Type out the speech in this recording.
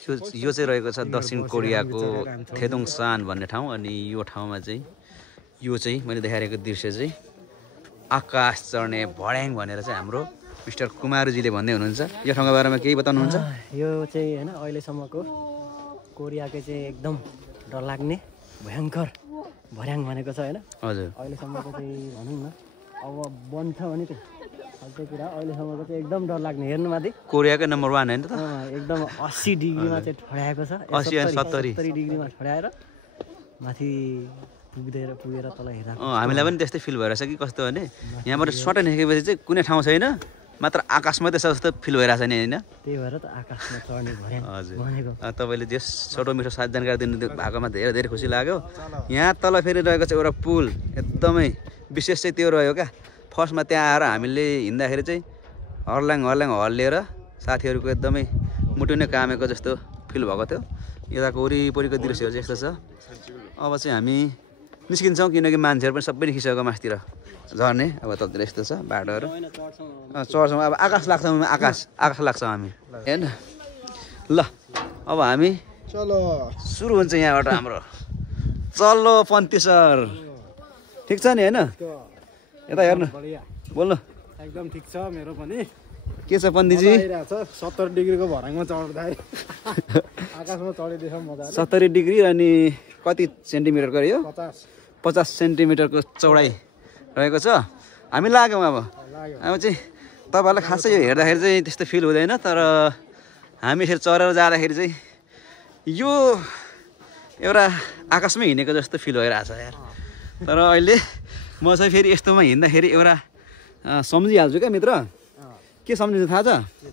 यो चाहिँ रहेको छ दक्षिण कोरियाको थेदोङसान भन्ने ठाउँ। अनि यो ठाउँमा चाहिँ यो चाहिँ मैले देखाइरहेको दृश्य चाहिँ आकाश चढ्ने भड्याङ भनेर चाहिँ हाम्रो मिस्टर कुमारजीले भन्दै हुनुहुन्छ। यो ठाउँको बारेमा केही बताउनुहुन्छ? यो चाहिँ हैन अहिलेसम्मको कोरियाकै चाहिँ एकदम डरलाग्ने भयङ्कर भर्याङ भनेको छ हैन। हजुर अहिलेसम्मको चाहिँ भनौँ न अब बन्छ भने चाहिँ सबै कुरा अहिलेसम्मको चाहिँ एकदम डरलाग्ने। हेर्नु माथि कोरियाकै नम्बर 1 हैन त? एकदम 80 डिग्रीमा चाहिँ ठड्याएको छ। 80 अनि 70 डिग्रीमा ठड्याएर माथि पुगेर तल हेर्दा हामीलाई पनि त्यस्तै फिल भइरहेछ कि कस्तो भने यहाँबाट सटै निस्केपछि चाहिँ कुनै ठाउँ छैन, मात्र आकाश मात्रै छ जस्तो फिल भइरहेछ नि हैन? त्यही भएर त आकाशमा चढ्ने भर्याङ भनेको। तपाईँले जे छोटो मिठो साथ जानकारी दिनु भएकोमा धेरै धेरै खुसी लाग्यो। यहाँ तल फेरि रहेको छ एउटा पुल, एकदमै विशेष चाहिँ त्यो रह्यो क्या। फर्स्टमा त्यहाँ आएर हामीले हिँड्दाखेरि चाहिँ हर्ल्याङ हल्लिएर साथीहरूको एकदमै मुटु नै कामेको जस्तो फिल भएको थियो। यताको वरिपरिको दृश्यहरू चाहिँ यस्तो छ। अब चाहिँ हामी निस्किन्छौँ किनकि मान्छेहरू पनि सबै निस्किसकेको मासतिर झर्ने। अब ततिर यस्तो छ बाटोहरू, चढ्छौँ। अब आकाश लाग्छौँ, आकाश लाग्छौँ हामी होइन। ल अब हामी सुरु हुन्छ यहाँबाट हाम्रो चल्लो पन्ती सर। ठिक छ नि होइन? यता हेर्नु बोल्नु। एकदम ठिक छ मेरो पनि। के छ पन्तीजी? 70 डिग्रीको भर्याङमा चढ्दै आकाशमा चढिदिएछ मजा। 70 डिग्री अनि कति सेन्टिमिटरको यो? 50 सेन्टिमिटरको चौडाइ रहेको छ। हामी लाग्यौँ। अब चाहिँ तपाईँहरूलाई खासै यो हेर्दाखेरि चाहिँ त्यस्तो फिल हुँदैन, तर हामी यसरी चढेर जाँदाखेरि चाहिँ यो एउटा आकाशमै हिँडेको जस्तो फिल भइरहेछ यार। तर अहिले म चाहिँ फेरि यस्तोमा हिँड्दाखेरि एउटा सम्झिहाल्छु क्या मित्र। के सम्झिन्छ थाहा छ?